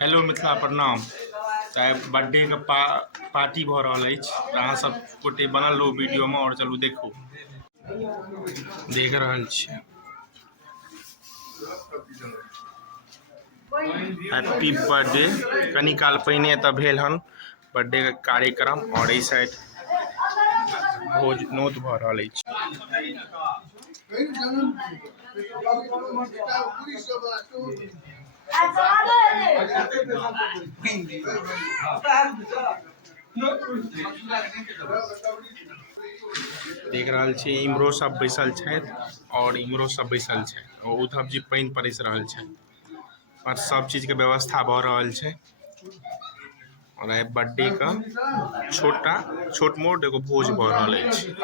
Hello Mithila प्रणाम। चाहे birthday के पार्टी भ रहल अछि, अहाँ सब गोटे बनल रहू वीडियो में और चलू देखू। देख रहल छी हैप्पी बर्थडे। कनी काल पहिने एतऽ भेल हन बर्थडे के कार्यक्रम और एहि साइड भोज नोत भ रहल अछि। देख रहल छी इम्हरो सब बैसल छथि और इम्हरो सब बैसल छथि। उद्धव जी पानि परसि रहल छथि और सब चीज के व्यवस्था भ रहल छै। और आइ बर्थडे का छोट मोट एगो भोज भ रहल अछि।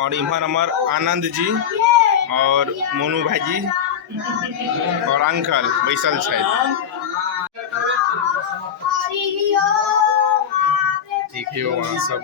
और इधर हमार आनंद जी और मोनू भाईजी और अंकल बैसल छथि। देखियो वहाँ सब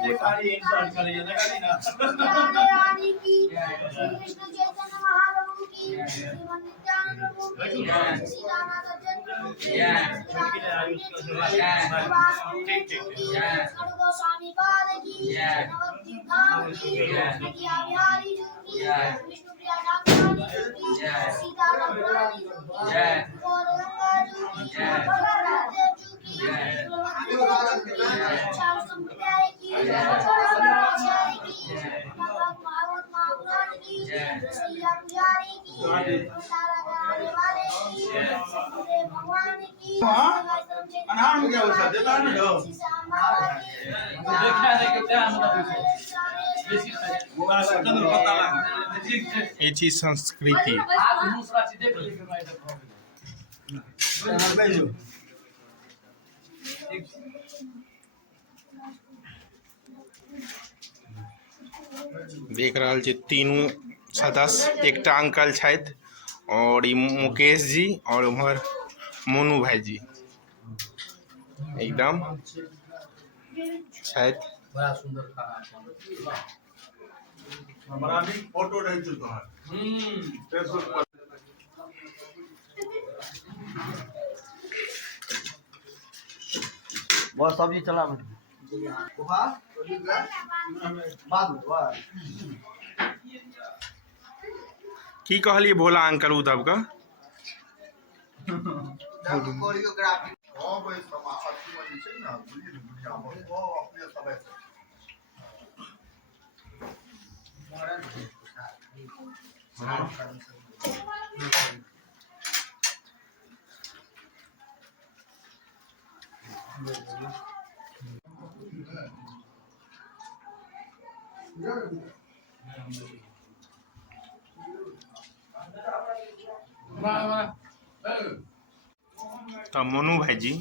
ये चीज संस्कृति देख रहल छी। तीनों सदस्य एकटा अंकल छथि और मुकेश जी और उधर मोनू भाईजी एकदम छथि। बड़ा सुंदर खाना बड़ा नीक फोटो रहै छै तोहर फेसबुक पर। बहुत सब्जी चला की कहलिए भोला अंकल उद्धव का तो मोनू भाईजी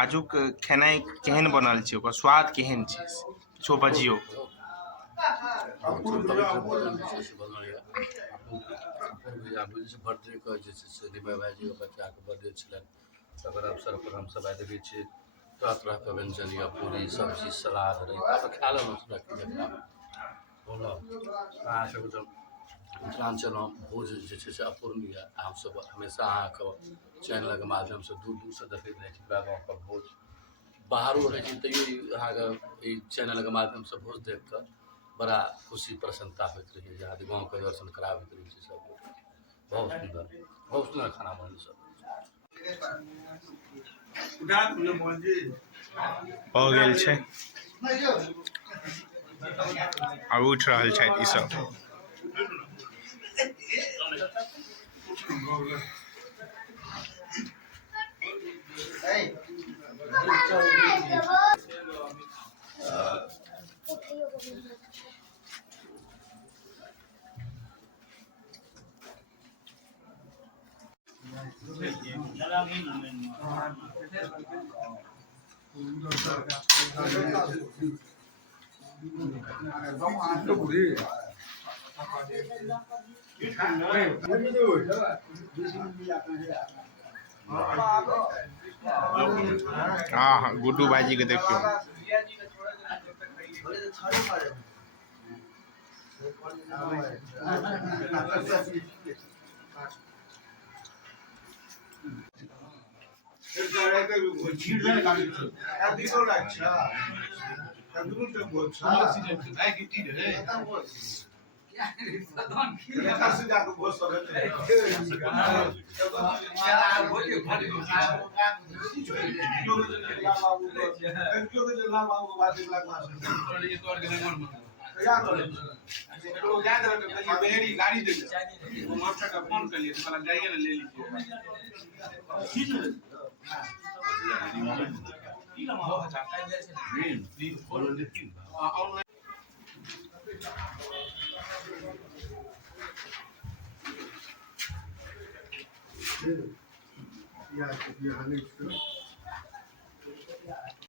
आजुक खेनाई केहन बनल छै, ओकर स्वाद केहन छै किछो बजियो। बर्थडे के जे छै से रिमा भाईजी के बच्चा के बर्थडे छलनि, तकर अवसर पर हमसब आइ देखै छियै तरह तरह के व्यंजन या पूरी सब्जी सलाद रायता तऽ खा लेलहुँ सबटा की देखना बोलऽ अहाँ सब तऽ मिथिलाञ्चलमे भोज जे छै से अपूर्णीय। हमसब हमेशा अहाँके चैनलके माध्यमसँ दूर दूरसँ देखैत रहै छी गाँवके भोज, बाहरो रहै छी तैयो अहाँके ई चैनलके माध्यमसँ भोज देख कऽ बड़ा खुशी प्रसन्नता होइत रहैए जे आदमी गाँवके दर्शन कराबैत रहै छै सब। बहुत सुन्दर खाना बनल सब हो गेल छै। अब उठ रहल छथि ई सब। हाँ हाँ गुड्डू भाई के देखियो Yeah,